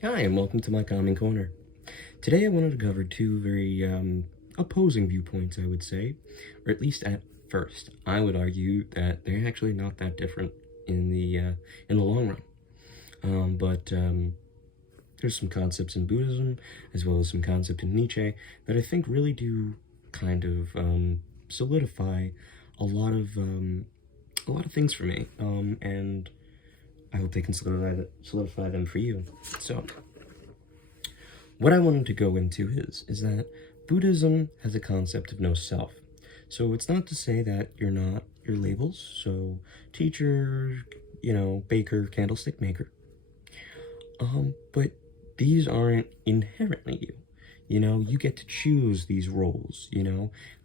Hi, and welcome to my calming corner. Today I wanted to cover two very opposing viewpoints, I would say, or at least at first. I would argue that they're actually not that different in the long run. But there's some concepts in Buddhism, as well as some concepts in Nietzsche, that I think really do kind of solidify a lot of things for me, and I hope they can solidify them for you. So, what I wanted to go into is that Buddhism has a concept of no self. So it's not to say that you're not your labels. So teacher, baker, candlestick maker. But these aren't inherently you. You get to choose these roles.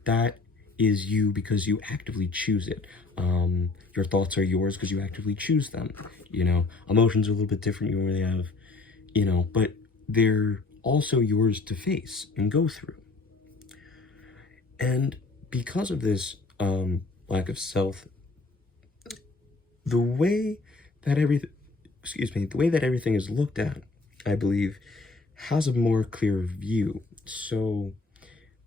That is you because you actively choose it. Your thoughts are yours because you actively choose them. Emotions are a little bit different. You really have, but they're also yours to face and go through. And because of this lack of self, the way that everything is looked at, I believe, has a more clear view. So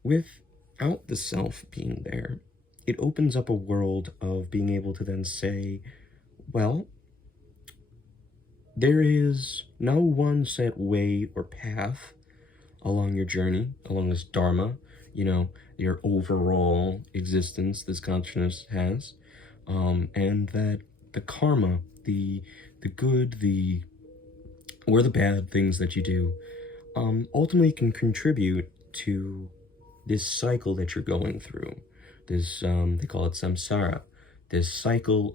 without the self being there, it opens up a world of being able to then say, well, there is no one set way or path along your journey, along this dharma, your overall existence this consciousness has, and that the karma, the good, or the bad things that you do, ultimately can contribute to this cycle that you're going through. This, they call it samsara, this cycle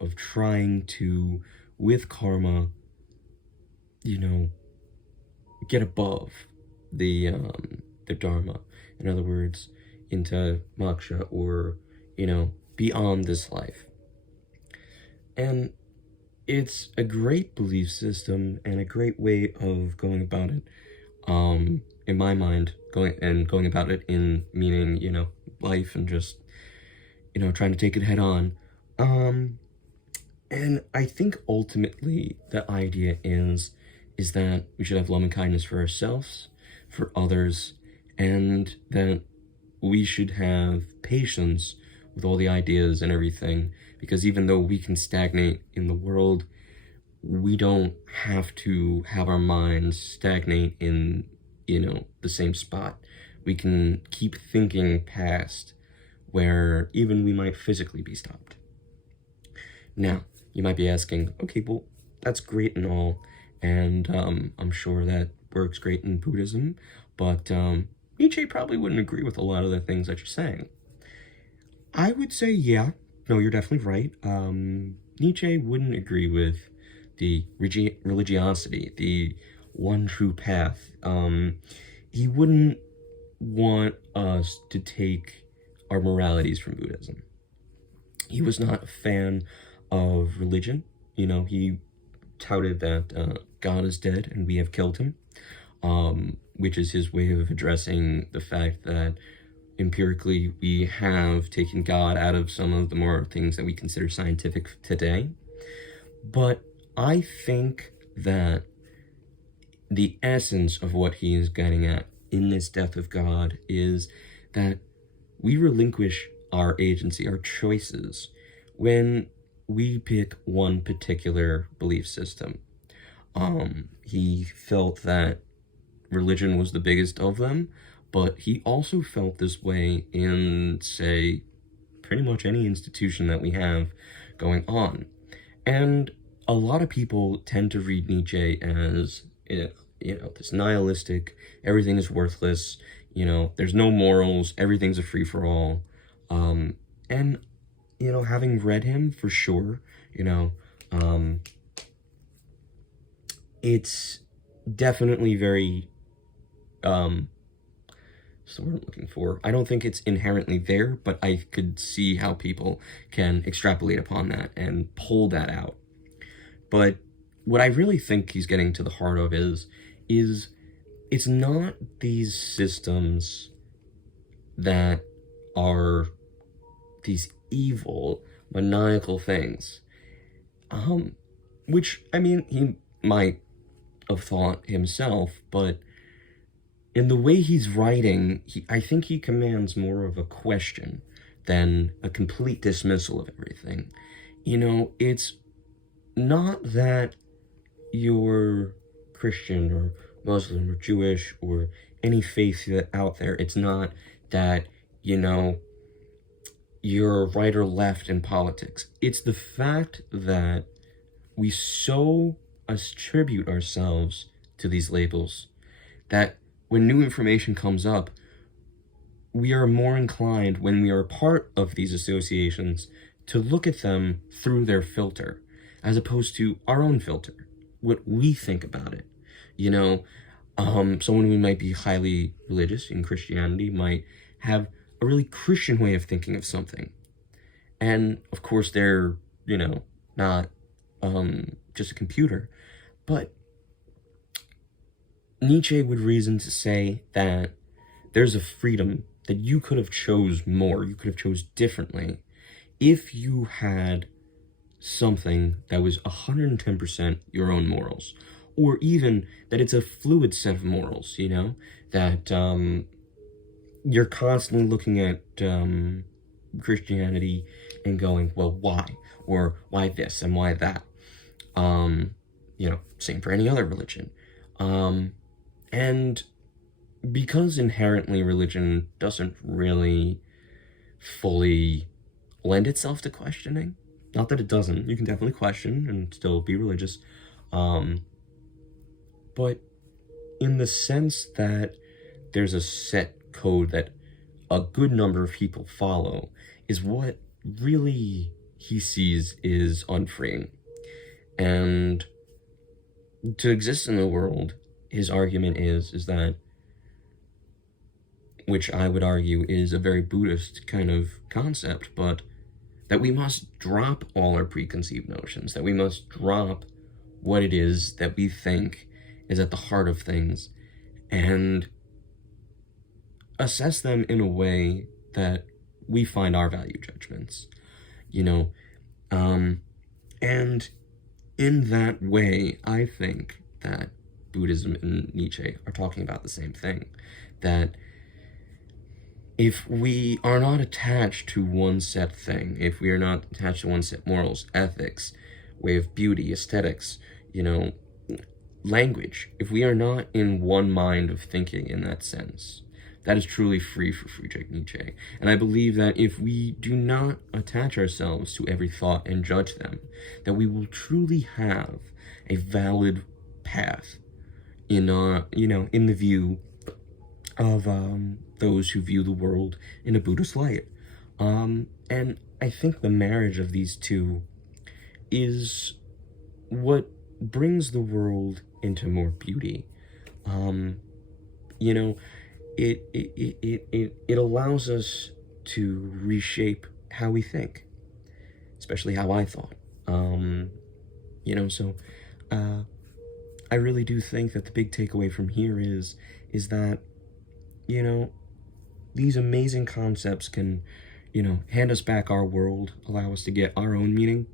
of trying to, with karma, get above the dharma. In other words, into moksha, or beyond this life. And it's a great belief system and a great way of going about it. In my mind, going about it in meaning life, and just trying to take it head on. And I think ultimately the idea is that we should have love and kindness for ourselves, for others, and that we should have patience with all the ideas and everything, because even though we can stagnate in the world, we don't have to have our minds stagnate in, the same spot. We can keep thinking past where even we might physically be stopped. Now, you might be asking, okay, well, that's great and all, and I'm sure that works great in Buddhism, but Nietzsche probably wouldn't agree with a lot of the things that you're saying. I would say, yeah, no, you're definitely right. Nietzsche wouldn't agree with the religiosity, the one true path. He wouldn't want us to take our moralities from Buddhism. He was not a fan of religion. He touted that God is dead and we have killed him, which is his way of addressing the fact that empirically we have taken God out of some of the more things that we consider scientific today. But I think that the essence of what he is getting at in this death of God is that we relinquish our agency, our choices, when we pick one particular belief system. He felt that religion was the biggest of them, but he also felt this way in, say, pretty much any institution that we have going on. And a lot of people tend to read Nietzsche as, this nihilistic, everything is worthless, there's no morals, everything's a free-for-all. And, having read him, for sure, it's definitely very, what's the word I'm looking for? I don't think it's inherently there, but I could see how people can extrapolate upon that and pull that out. But what I really think he's getting to the heart of is it's not these systems that are these evil, maniacal things. Which, I mean, he might of thought himself, but in the way he's writing, I think he commands more of a question than a complete dismissal of everything. It's not that you're Christian or Muslim or Jewish or any faith out there. It's not that, you're right or left in politics. It's the fact that we so attribute ourselves to these labels that when new information comes up, we are more inclined, when we are part of these associations, to look at them through their filter, as opposed to our own filter, what we think about it. Someone who might be highly religious in Christianity might have a really Christian way of thinking of something. And of course they're, not just a computer. But Nietzsche would reason to say that there's a freedom that you could have chose more, you could have chose differently, if you had something that was 110% your own morals, or even that it's a fluid set of morals, that you're constantly looking at Christianity and going, well, why? Or why this and why that? Same for any other religion. And because inherently religion doesn't really fully lend itself to questioning, not that it doesn't, you can definitely question and still be religious, but in the sense that there's a set code that a good number of people follow, is what really he sees is unfreeing. And to exist in the world, his argument is that, which I would argue is a very Buddhist kind of concept, but that we must drop all our preconceived notions, that we must drop what it is that we think is at the heart of things, and assess them in a way that we find our value judgments, and in that way, I think that Buddhism and Nietzsche are talking about the same thing, that if we are not attached to one set thing, if we are not attached to one set morals, ethics, way of beauty, aesthetics, language, if we are not in one mind of thinking in that sense, that is truly free for Friedrich Nietzsche. And I believe that if we do not attach ourselves to every thought and judge them, that we will truly have a valid path in in the view of those who view the world in a Buddhist light. And I think the marriage of these two is what brings the world into more beauty. It allows us to reshape how we think, especially how I thought. I really do think that the big takeaway from here is that, these amazing concepts can, hand us back our world, allow us to get our own meaning.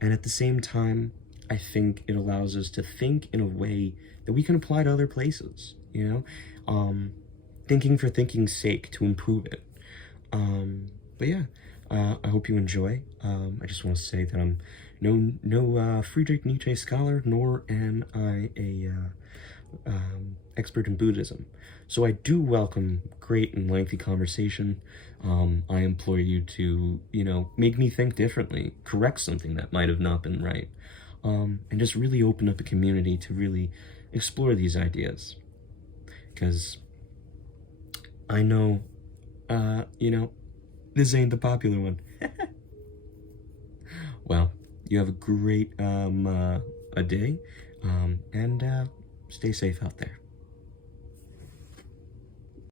And at the same time, I think it allows us to think in a way that we can apply to other places, thinking for thinking's sake to improve it. But yeah, I hope you enjoy. I just want to say that I'm no Friedrich Nietzsche scholar, nor am I a expert in Buddhism. So I do welcome great and lengthy conversation. I implore you to, make me think differently, correct something that might have not been right, and just really open up a community to really explore these ideas. Because I know, this ain't the popular one. Well, you have a great a day, and stay safe out there.